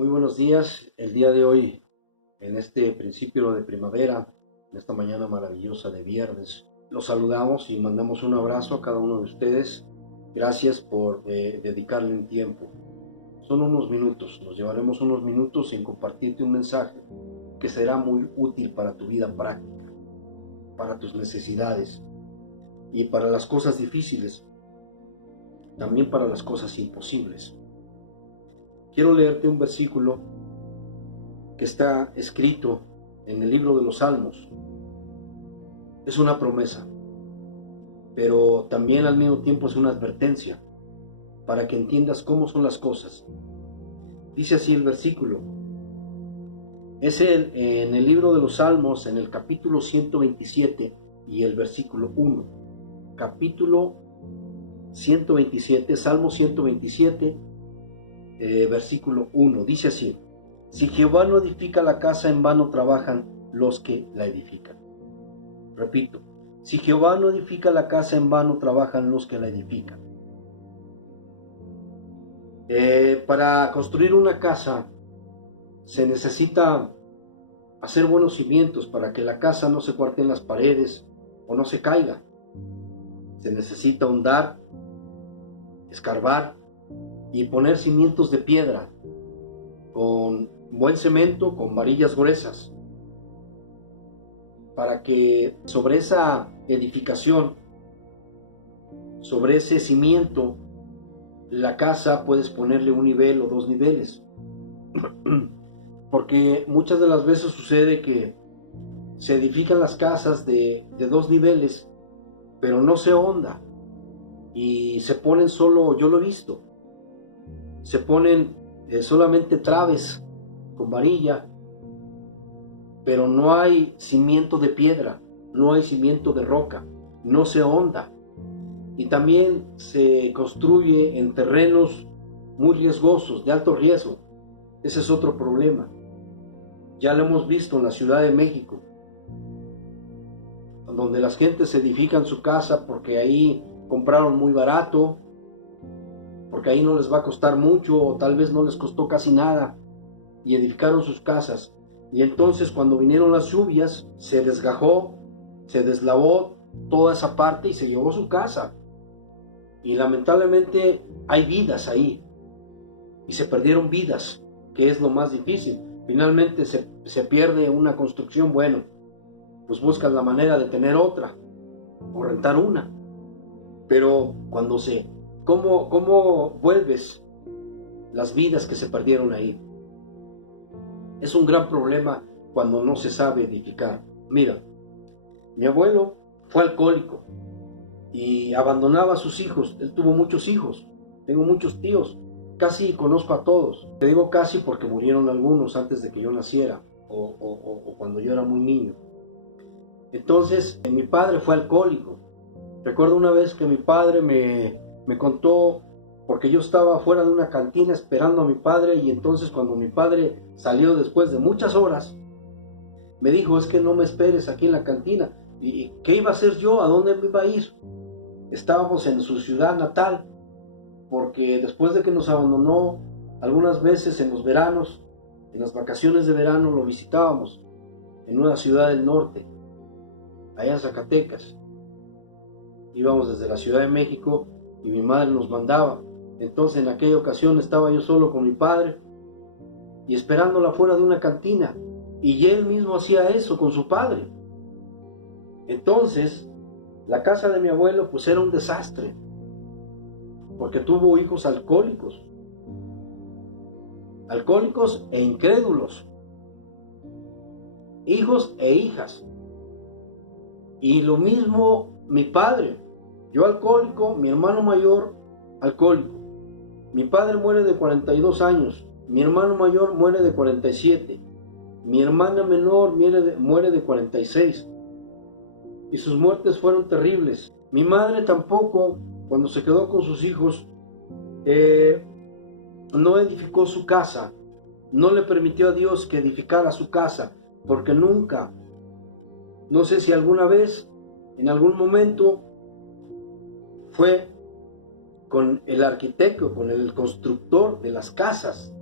Muy buenos días. El día de hoy, en este principio de primavera, en esta mañana maravillosa de viernes, los saludamos y mandamos un abrazo a cada uno de ustedes. Gracias por dedicarle un tiempo. Son unos minutos, nos llevaremos unos minutos en compartirte un mensaje que será muy útil para tu vida práctica, para tus necesidades y para las cosas difíciles, también para las cosas imposibles. Quiero leerte un versículo que está escrito en el libro de los Salmos. Es una promesa, pero también al mismo tiempo es una advertencia para que entiendas cómo son las cosas. Dice así el versículo. Es en el libro de los Salmos, en el capítulo 127 y el versículo 1. Capítulo 127, Salmo 127, versículo 1. Dice así: si Jehová no edifica la casa, en vano trabajan los que la edifican. Repito, si Jehová no edifica la casa, en vano trabajan los que la edifican. Para construir una casa se necesita hacer buenos cimientos para que la casa no se cuarten las paredes o no se caiga. Se necesita hondar, escarbar y poner cimientos de piedra con buen cemento, con varillas gruesas, para que sobre esa edificación, sobre ese cimiento, la casa puedes ponerle un nivel o dos niveles. Porque muchas de las veces sucede que se edifican las casas de dos niveles, pero no se honda y se ponen solo, yo lo he visto, se ponen solamente traves con varilla, pero no hay cimiento de piedra, no hay cimiento de roca, no se honda. Y también se construye en terrenos muy riesgosos, de alto riesgo. Ese es otro problema. Ya lo hemos visto en la Ciudad de México, donde las gentes edifican su casa porque ahí compraron muy barato, porque ahí no les va a costar mucho o tal vez no les costó casi nada, y edificaron sus casas. Y entonces cuando vinieron las lluvias, se desgajó, se deslavó toda esa parte y se llevó su casa. Y lamentablemente hay vidas ahí, y se perdieron vidas, que es lo más difícil. Finalmente se pierde una construcción, bueno, pues buscas la manera de tener otra, o rentar una. Pero ¿cómo vuelves las vidas que se perdieron ahí? Es un gran problema cuando no se sabe edificar. Mira, mi abuelo fue alcohólico y abandonaba a sus hijos. Él tuvo muchos hijos, tengo muchos tíos, casi conozco a todos. Te digo casi porque murieron algunos antes de que yo naciera o cuando yo era muy niño. Entonces, mi padre fue alcohólico. Recuerdo una vez que mi padre me contó, porque yo estaba fuera de una cantina esperando a mi padre, y entonces cuando mi padre salió después de muchas horas, me dijo: es que no me esperes aquí en la cantina. ¿Y qué iba a hacer yo? ¿A dónde me iba a ir? Estábamos en su ciudad natal, porque después de que nos abandonó, algunas veces en los veranos, en las vacaciones de verano, lo visitábamos en una ciudad del norte, allá en Zacatecas. Íbamos desde la Ciudad de México y mi madre nos mandaba. Entonces en aquella ocasión estaba yo solo con mi padre y esperándola fuera de una cantina, y él mismo hacía eso con su padre. Entonces la casa de mi abuelo pues era un desastre, porque tuvo hijos alcohólicos e incrédulos, hijos e hijas. Y lo mismo mi padre, yo alcohólico, mi hermano mayor alcohólico. Mi padre muere de 42 años, mi hermano mayor muere de 47, mi hermana menor muere de 46, y sus muertes fueron terribles. Mi madre tampoco, cuando se quedó con sus hijos, no edificó su casa, no le permitió a Dios que edificara su casa, porque nunca, no sé si alguna vez, en algún momento, fue con el arquitecto, con el constructor de las casas.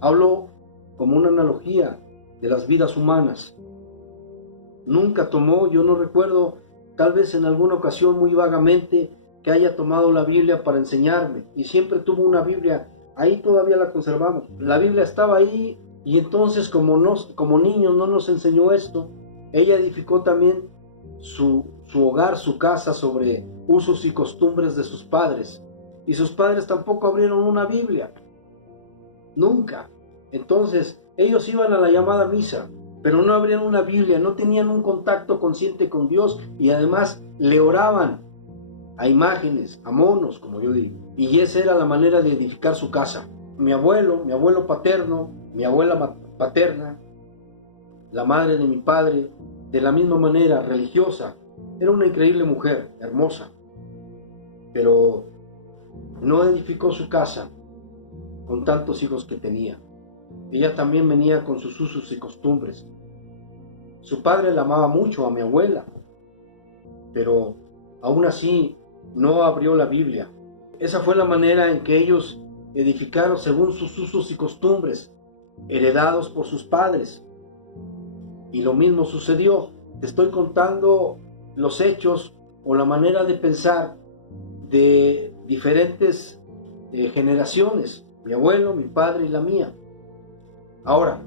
Hablo como una analogía de las vidas humanas. Nunca tomó, yo no recuerdo, tal vez en alguna ocasión muy vagamente, que haya tomado la Biblia para enseñarme. Y siempre tuvo una Biblia, ahí todavía la conservamos. La Biblia estaba ahí y entonces como niños no nos enseñó esto. Ella edificó también su hogar, su casa sobre usos y costumbres de sus padres. Y sus padres tampoco abrieron una Biblia. Nunca. Entonces, ellos iban a la llamada misa, pero no abrían una Biblia, no tenían un contacto consciente con Dios y además le oraban a imágenes, a monos, como yo digo. Y esa era la manera de edificar su casa. Mi abuelo paterno, mi abuela paterna, la madre de mi padre, de la misma manera, religiosa. Era una increíble mujer, hermosa, pero no edificó su casa con tantos hijos que tenía. Ella también venía con sus usos y costumbres. Su padre la amaba mucho a mi abuela, pero aún así no abrió la Biblia. Esa fue la manera en que ellos edificaron según sus usos y costumbres, heredados por sus padres. Y lo mismo sucedió. Te estoy contando los hechos o la manera de pensar de diferentes generaciones, mi abuelo, mi padre y la mía. Ahora,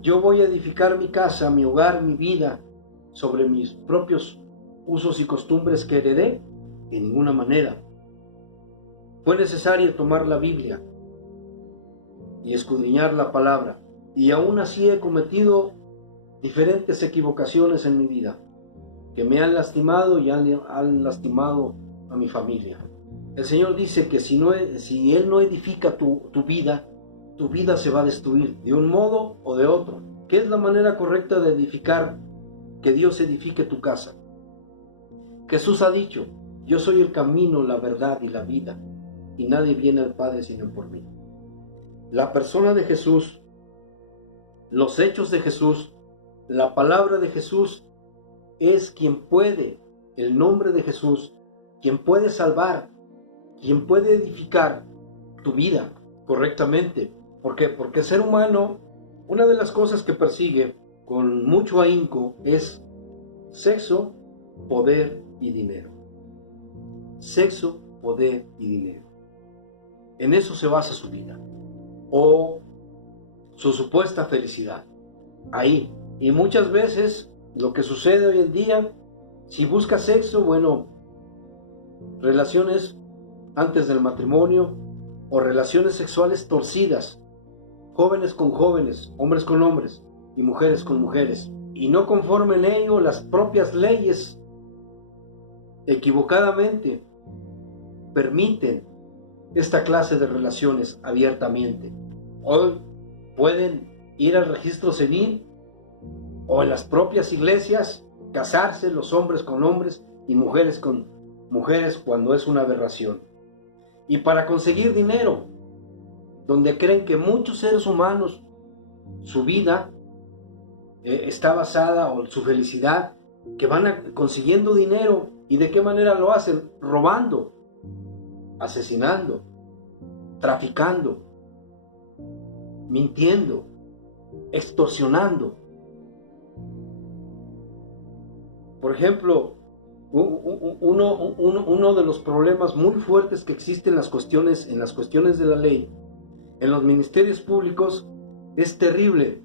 yo voy a edificar mi casa, mi hogar, mi vida sobre mis propios usos y costumbres que heredé. De ninguna manera. Fue necesario tomar la Biblia y escudriñar la palabra, y aún así he cometido diferentes equivocaciones en mi vida que me han lastimado y han lastimado a mi familia. El Señor dice que si Él no edifica tu vida se va a destruir de un modo o de otro. ¿Qué es la manera correcta de edificar? Que Dios edifique tu casa. Jesús ha dicho: yo soy el camino, la verdad y la vida, y nadie viene al Padre sino por mí. La persona de Jesús, los hechos de Jesús, la palabra de Jesús es quien puede, el nombre de Jesús, quien puede salvar, quien puede edificar tu vida correctamente. ¿Por qué? Porque el ser humano, una de las cosas que persigue con mucho ahínco es sexo, poder y dinero. Sexo, poder y dinero. En eso se basa su vida o su supuesta felicidad. Ahí. Y muchas veces lo que sucede hoy en día, si buscas sexo, bueno, relaciones antes del matrimonio o relaciones sexuales torcidas, jóvenes con jóvenes, hombres con hombres y mujeres con mujeres. Y no conforme en ello las propias leyes equivocadamente permiten esta clase de relaciones abiertamente. Hoy pueden ir al registro civil o en las propias iglesias casarse los hombres con hombres y mujeres con mujeres cuando es una aberración. Y para conseguir dinero, donde creen que muchos seres humanos, su vida está basada, o su felicidad, que van consiguiendo dinero. ¿Y de qué manera lo hacen? Robando, asesinando, traficando, mintiendo, extorsionando. Por ejemplo, uno de los problemas muy fuertes que existen en las cuestiones de la ley, en los ministerios públicos, es terrible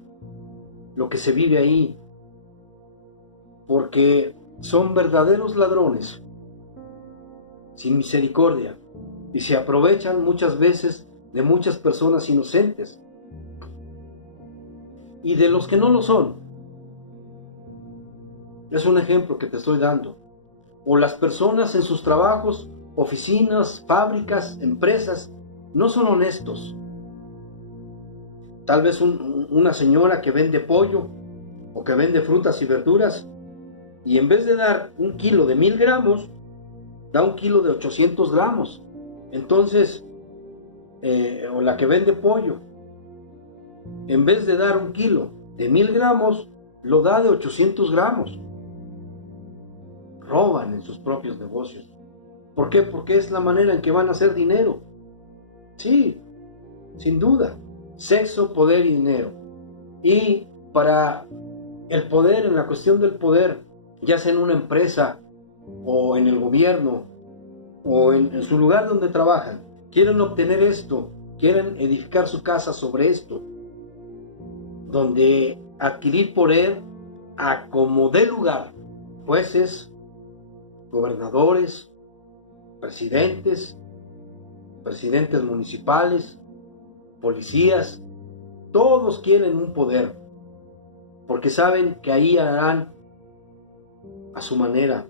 lo que se vive ahí, porque son verdaderos ladrones, sin misericordia, y se aprovechan muchas veces de muchas personas inocentes y de los que no lo son. Es un ejemplo que te estoy dando. O las personas en sus trabajos, oficinas, fábricas, empresas, no son honestos. Tal vez una señora que vende pollo o que vende frutas y verduras, y en vez de dar 1 kilo de 1000 gramos, da 1 kilo de 800 gramos. Entonces, o la que vende pollo, en vez de dar 1 kilo de 1000 gramos, lo da de 800 gramos. Roban en sus propios negocios. ¿Por qué? Porque es la manera en que van a hacer dinero. Sí, sin duda. Sexo, poder y dinero. Y para el poder, en la cuestión del poder, ya sea en una empresa o en el gobierno o en su lugar donde trabajan, quieren obtener esto, quieren edificar su casa sobre esto, donde adquirir poder a como dé lugar, jueces, gobernadores, presidentes municipales, policías, todos quieren un poder, porque saben que ahí harán a su manera,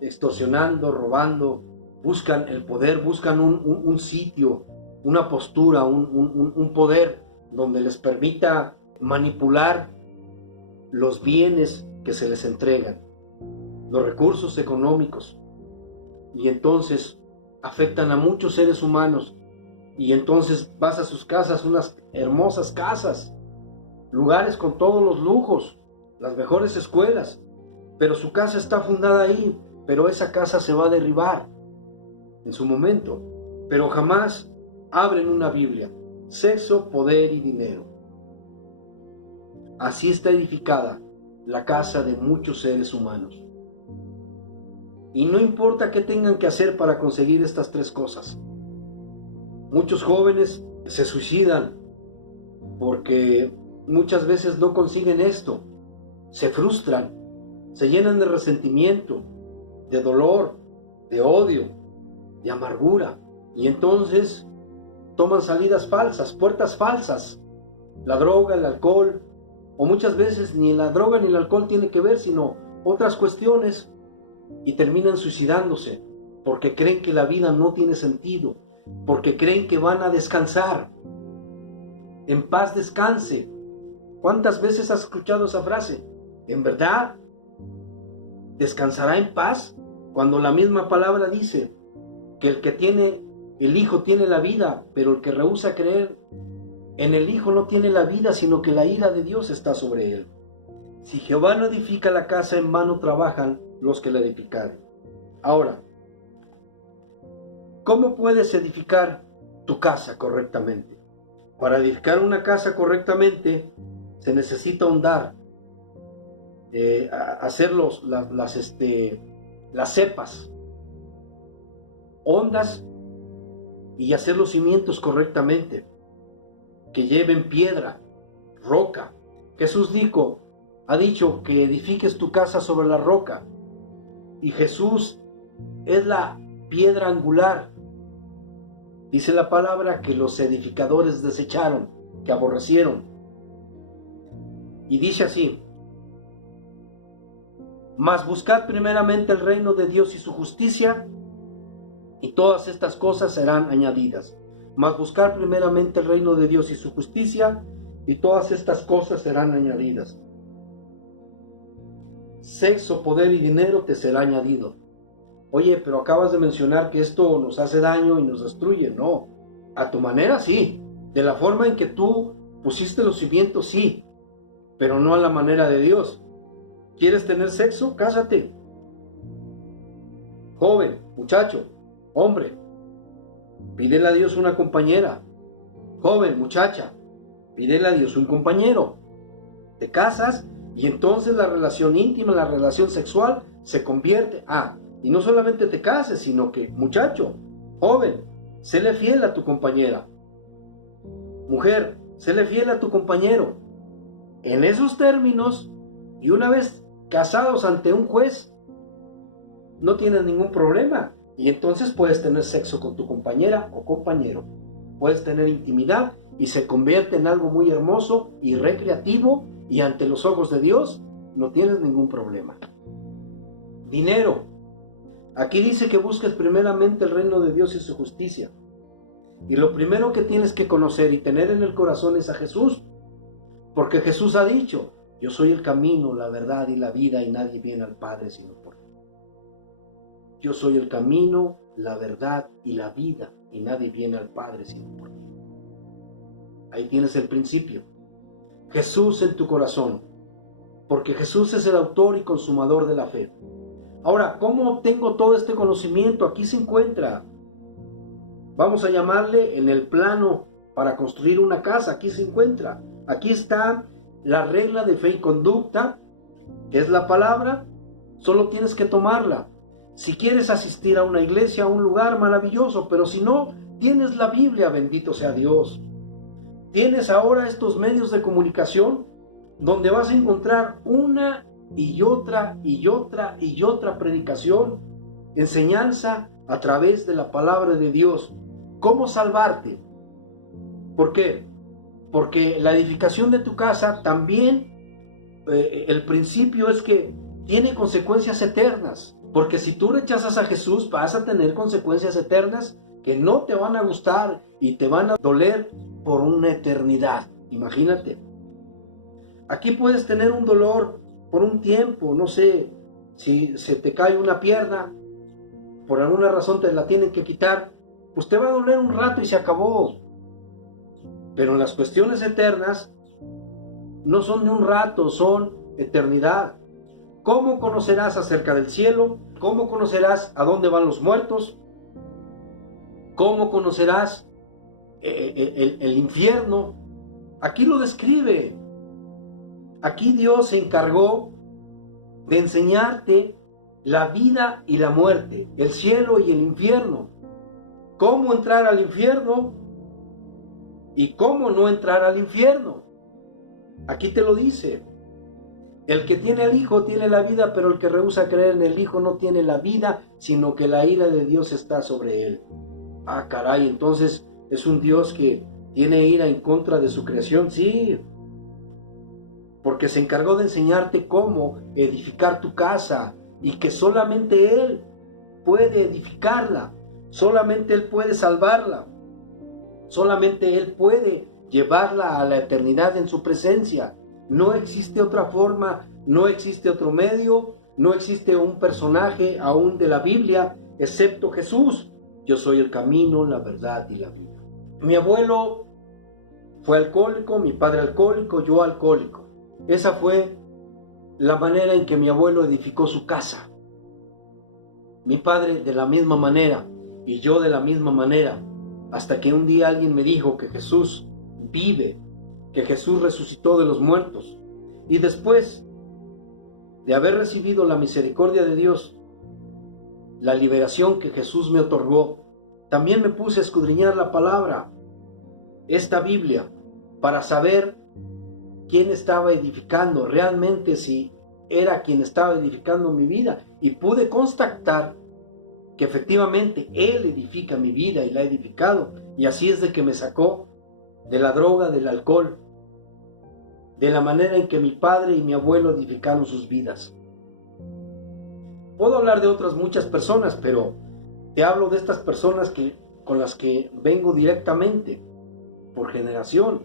extorsionando, robando, buscan el poder, buscan un sitio, una postura, un poder donde les permita manipular los bienes que se les entregan, los recursos económicos, y entonces afectan a muchos seres humanos. Y entonces vas a sus casas, unas hermosas casas, lugares con todos los lujos, las mejores escuelas, pero su casa está fundada ahí, pero esa casa se va a derribar en su momento. Pero jamás abren una Biblia. Sexo, poder y dinero. Así está edificada la casa de muchos seres humanos. Y no importa qué tengan que hacer para conseguir estas tres cosas. Muchos jóvenes se suicidan porque muchas veces no consiguen esto. Se frustran, se llenan de resentimiento, de dolor, de odio, de amargura. Y entonces toman salidas falsas, puertas falsas. La droga, el alcohol, o muchas veces ni la droga ni el alcohol tiene que ver, sino otras cuestiones. Y terminan suicidándose porque creen que la vida no tiene sentido, porque creen que van a descansar. En paz descanse. ¿Cuántas veces has escuchado esa frase? ¿En verdad descansará en paz? Cuando la misma palabra dice que el que tiene el Hijo tiene la vida, pero el que rehúsa creer en el Hijo no tiene la vida, sino que la ira de Dios está sobre él. Si Jehová no edifica la casa, en vano trabajan los que la edificaren. Ahora, ¿cómo puedes edificar tu casa correctamente? Para edificar una casa correctamente se necesita hondar, hacer las cepas, hondas, y hacer los cimientos correctamente, que lleven piedra, roca. Jesús ha dicho que edifiques tu casa sobre la roca, y Jesús es la piedra angular. Dice la palabra que los edificadores desecharon, que aborrecieron. Y dice así: mas buscad primeramente el reino de Dios y su justicia, y todas estas cosas serán añadidas. Mas buscar primeramente el reino de Dios y su justicia, y todas estas cosas serán añadidas. Sexo, poder y dinero te será añadido. Oye, pero acabas de mencionar que esto nos hace daño y nos destruye. No, a tu manera sí, de la forma en que tú pusiste los cimientos sí, pero no a la manera de Dios. ¿Quieres tener sexo? Cásate. Joven, muchacho, hombre, pídele a Dios una compañera. Joven, muchacha, pídele a Dios un compañero. Te casas y entonces la relación íntima, la relación sexual se convierte y no solamente te cases, sino que, muchacho, joven, séle fiel a tu compañera. Mujer, séle fiel a tu compañero. En esos términos, y una vez casados ante un juez, no tienes ningún problema. Y entonces puedes tener sexo con tu compañera o compañero. Puedes tener intimidad y se convierte en algo muy hermoso y recreativo, y ante los ojos de Dios no tienes ningún problema. Dinero. Aquí dice que busques primeramente el reino de Dios y su justicia. Y lo primero que tienes que conocer y tener en el corazón es a Jesús. Porque Jesús ha dicho: yo soy el camino, la verdad y la vida, y nadie viene al Padre sino por mí. Yo soy el camino, la verdad y la vida, y nadie viene al Padre sino por mí. Ahí tienes el principio. Jesús en tu corazón, porque Jesús es el autor y consumador de la fe. Ahora, ¿cómo obtengo todo este conocimiento? Aquí se encuentra. Vamos a llamarle en el plano para construir una casa. Aquí se encuentra. Aquí está la regla de fe y conducta, que es la palabra, solo tienes que tomarla. Si quieres asistir a una iglesia, a un lugar, maravilloso, pero si no, tienes la Biblia, bendito sea Dios. Tienes ahora estos medios de comunicación donde vas a encontrar una y otra y otra y otra predicación, enseñanza a través de la palabra de Dios. ¿Cómo salvarte? ¿Por qué? Porque la edificación de tu casa también, el principio es que tiene consecuencias eternas. Porque si tú rechazas a Jesús, vas a tener consecuencias eternas que no te van a gustar y te van a doler por una eternidad. Imagínate. Aquí puedes tener un dolor por un tiempo, no sé, si se te cae una pierna, por alguna razón te la tienen que quitar, pues te va a doler un rato y se acabó. Pero las cuestiones eternas no son de un rato, son eternidad. ¿Cómo conocerás acerca del cielo? ¿Cómo conocerás a dónde van los muertos? ¿Cómo conocerás el infierno? Aquí lo describe. Aquí Dios se encargó de enseñarte la vida y la muerte, el cielo y el infierno. ¿Cómo entrar al infierno? ¿Y cómo no entrar al infierno? Aquí te lo dice. El que tiene al Hijo tiene la vida, pero el que rehúsa creer en el Hijo no tiene la vida, sino que la ira de Dios está sobre él. Ah, caray, entonces es un Dios que tiene ira en contra de su creación, sí, porque se encargó de enseñarte cómo edificar tu casa y que solamente Él puede edificarla, solamente Él puede salvarla, solamente Él puede llevarla a la eternidad en su presencia. No existe otra forma, no existe otro medio, no existe un personaje aún de la Biblia, excepto Jesús. Yo soy el camino, la verdad y la vida. Mi abuelo fue alcohólico, mi padre alcohólico, yo alcohólico. Esa fue la manera en que mi abuelo edificó su casa. Mi padre de la misma manera y yo de la misma manera, hasta que un día alguien me dijo que Jesús vive, que Jesús resucitó de los muertos. Y después de haber recibido la misericordia de Dios, la liberación que Jesús me otorgó, también me puse a escudriñar la palabra, esta Biblia, para saber quién estaba edificando, realmente si era quien estaba edificando mi vida. Y pude constatar que efectivamente Él edifica mi vida y la ha edificado. Y así es de que me sacó de la droga, del alcohol, de la manera en que mi padre y mi abuelo edificaron sus vidas. Puedo hablar de otras muchas personas, pero te hablo de estas personas con las que vengo directamente, por generación.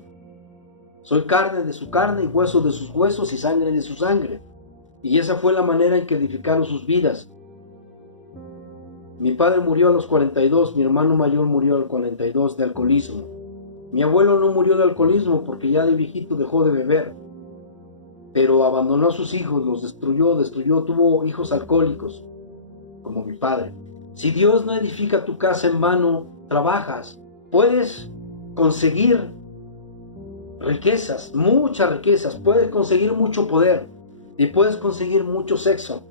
Soy carne de su carne y hueso de sus huesos y sangre de su sangre. Y esa fue la manera en que edificaron sus vidas. Mi padre murió a los 42, mi hermano mayor murió a los 42 de alcoholismo. Mi abuelo no murió de alcoholismo porque ya de viejito dejó de beber, pero abandonó a sus hijos, los destruyó, tuvo hijos alcohólicos, como mi padre. Si Dios no edifica tu casa, en vano trabajas. Puedes conseguir riquezas, muchas riquezas, puedes conseguir mucho poder y puedes conseguir mucho sexo.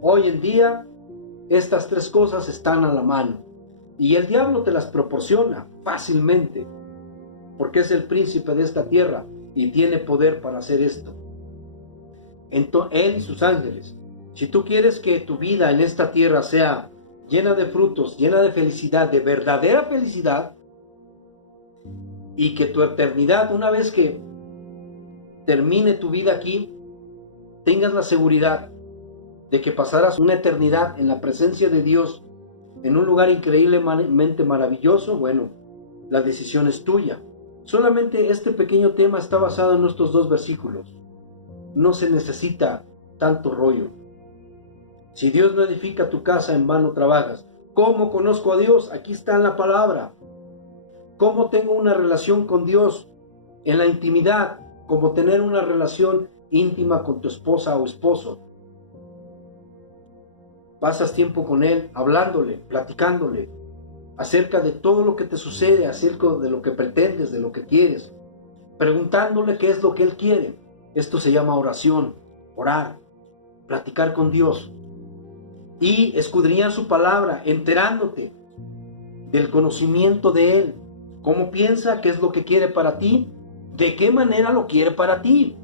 Hoy en día, estas tres cosas están a la mano y el diablo te las proporciona fácilmente, porque es el príncipe de esta tierra y tiene poder para hacer esto. Él y sus ángeles. Si tú quieres que tu vida en esta tierra sea llena de frutos, llena de felicidad, de verdadera felicidad, y que tu eternidad, una vez que termine tu vida aquí, tengas la seguridad de que pasarás una eternidad en la presencia de Dios, en un lugar increíblemente maravilloso, bueno, la decisión es tuya. Solamente este pequeño tema está basado en estos dos versículos. No se necesita tanto rollo. Si Dios no edifica tu casa, en vano trabajas. ¿Cómo conozco a Dios? Aquí está en la palabra. ¿Cómo tengo una relación con Dios? En la intimidad, como tener una relación íntima con tu esposa o esposo. Pasas tiempo con Él, hablándole, platicándole, acerca de todo lo que te sucede, acerca de lo que pretendes, de lo que quieres, preguntándole qué es lo que Él quiere. Esto se llama oración, orar, platicar con Dios y escudriñar su palabra, enterándote del conocimiento de Él, cómo piensa, qué es lo que quiere para ti, de qué manera lo quiere para ti,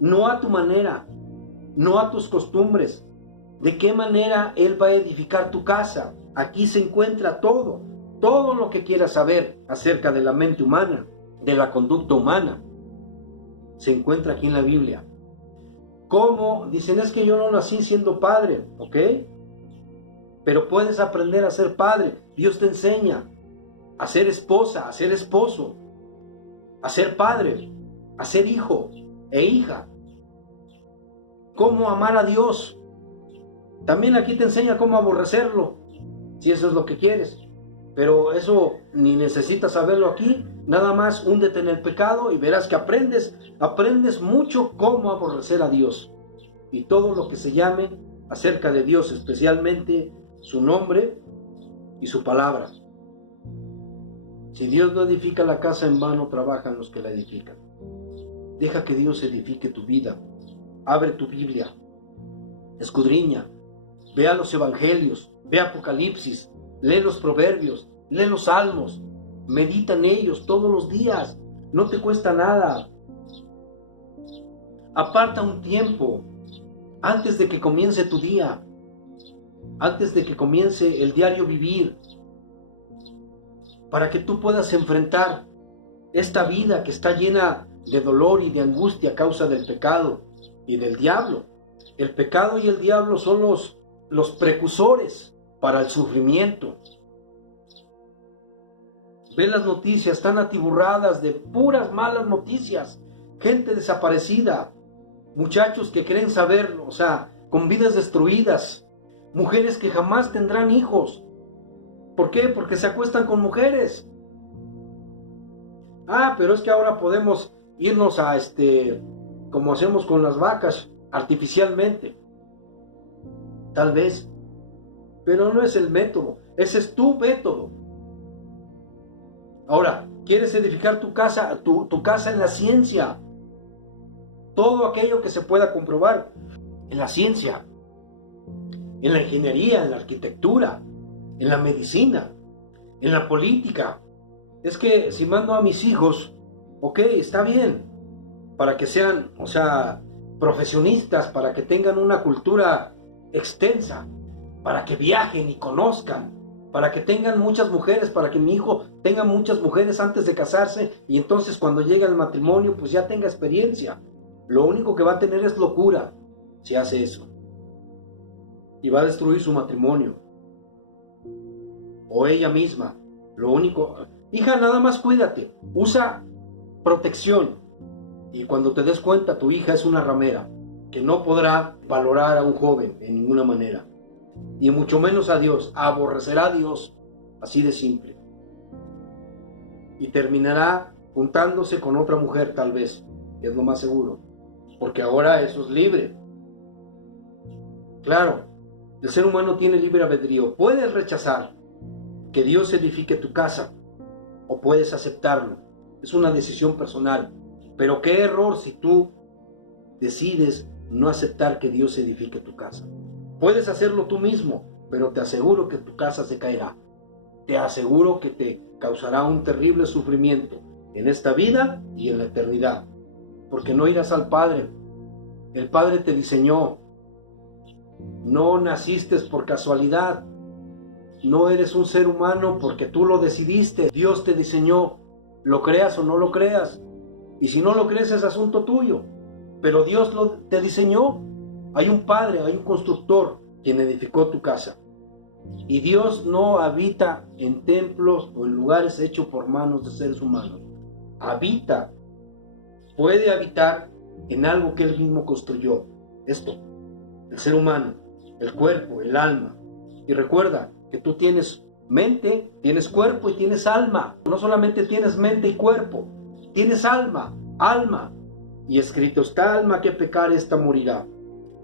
no a tu manera, no a tus costumbres, de qué manera Él va a edificar tu casa. Aquí se encuentra todo lo que quieras saber acerca de la mente humana, de la conducta humana, se encuentra aquí en la Biblia. ¿Cómo? Dicen, es que yo no nací siendo padre, ¿ok? Pero puedes aprender a ser padre. Dios te enseña a ser esposa, a ser esposo, a ser padre, a ser hijo e hija. Cómo amar a Dios. También aquí te enseña cómo aborrecerlo, si eso es lo que quieres. Pero eso ni necesitas saberlo aquí. Nada más húndete en el pecado y verás que aprendes mucho cómo aborrecer a Dios. Y todo lo que se llame acerca de Dios, especialmente su nombre y su palabra. Si Dios no edifica la casa, en vano trabajan los que la edifican. Deja que Dios edifique tu vida. Abre tu Biblia, escudriña, vea los evangelios, ve Apocalipsis, lee los proverbios, lee los salmos, medita en ellos todos los días, no te cuesta nada. Aparta un tiempo antes de que comience tu día, antes de que comience el diario vivir, para que tú puedas enfrentar esta vida que está llena de dolor y de angustia a causa del pecado y del diablo. El pecado y el diablo son los precursores para el sufrimiento. Ve las noticias, están atiborradas de puras malas noticias, gente desaparecida, muchachos que creen saberlo, o sea, con vidas destruidas, mujeres que jamás tendrán hijos. ¿Por qué? Porque se acuestan con mujeres. Pero es que ahora podemos irnos a como hacemos con las vacas, artificialmente. Tal vez, pero no es el método, ese es tu método. Ahora, ¿quieres edificar tu casa en la ciencia? Todo aquello que se pueda comprobar en la ciencia, en la ingeniería, en la arquitectura, en la medicina, en la política. Es que si mando a mis hijos, ok, está bien, para que sean, profesionistas, para que tengan una cultura extensa, para que viajen y conozcan, para que tengan muchas mujeres, para que mi hijo tenga muchas mujeres antes de casarse y entonces cuando llegue al matrimonio pues ya tenga experiencia. Lo único que va a tener es locura si hace eso. Y va a destruir su matrimonio. O ella misma. Lo único... Hija, nada más cuídate. Usa protección. Y cuando te des cuenta, tu hija es una ramera que no podrá valorar a un joven en ninguna manera. Y mucho menos a Dios. Aborrecerá a Dios. Así de simple. Y terminará juntándose con otra mujer tal vez. Es lo más seguro. Porque ahora eso es libre. Claro, el ser humano tiene libre albedrío. Puedes rechazar que Dios edifique tu casa o puedes aceptarlo. Es una decisión personal. Pero qué error si tú decides no aceptar que Dios edifique tu casa. Puedes hacerlo tú mismo, pero te aseguro que tu casa se caerá. Te aseguro que te causará un terrible sufrimiento en esta vida y en la eternidad. Porque no irás al Padre. El Padre te diseñó. No naciste por casualidad. No eres un ser humano porque tú lo decidiste. Dios te diseñó. Lo creas o no lo creas. Y si no lo crees es asunto tuyo. Pero Dios te diseñó. Hay un Padre, hay un constructor quien edificó tu casa. Y Dios no habita en templos o en lugares hechos por manos de seres humanos. Puede habitar en algo que Él mismo construyó. Esto, el ser humano, el cuerpo, el alma. Y recuerda que tú tienes mente, tienes cuerpo y tienes alma. No solamente tienes mente y cuerpo, tienes alma. Y escrito está: alma que pecar, esta morirá.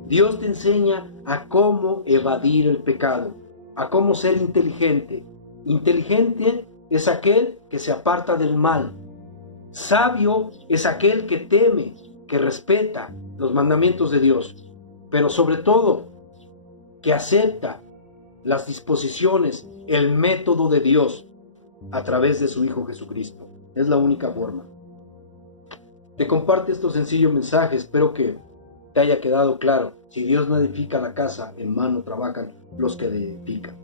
Dios te enseña a cómo evadir el pecado, a cómo ser inteligente. Inteligente es aquel que se aparta del mal. Sabio es aquel que teme que respeta los mandamientos de Dios, pero sobre todo que acepta las disposiciones, el método de Dios a través de su Hijo Jesucristo. Es la única forma. Te comparto estos sencillos mensajes, espero que te haya quedado claro. Si Dios no edifica la casa, en vano trabajan los que la edifican.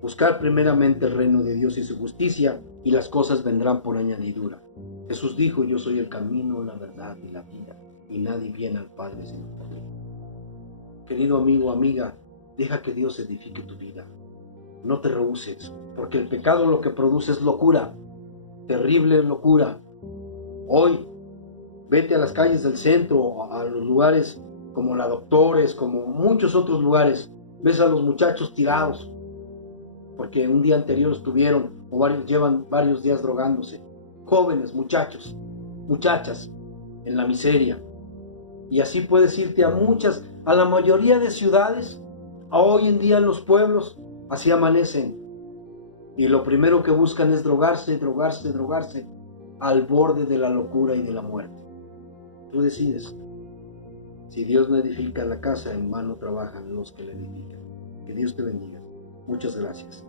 Buscar primeramente el reino de Dios y su justicia, y las cosas vendrán por añadidura. Jesús dijo: yo soy el camino, la verdad y la vida, y nadie viene al Padre sino por mí. Querido amigo, amiga, deja que Dios edifique tu vida. No te rehúses, porque el pecado lo que produce es locura, terrible locura. Hoy, vete a las calles del centro, a los lugares como la Doctores, como muchos otros lugares. Ves a los muchachos tirados, porque un día anterior estuvieron llevan varios días drogándose. Jóvenes, muchachos, muchachas, en la miseria. Y así puedes irte a la mayoría de ciudades, a hoy en día en los pueblos, así amanecen. Y lo primero que buscan es drogarse, drogarse, drogarse, al borde de la locura y de la muerte. Tú decides. Si Dios no edifica la casa, en vano trabajan los que la edifican. Que Dios te bendiga. Muchas gracias.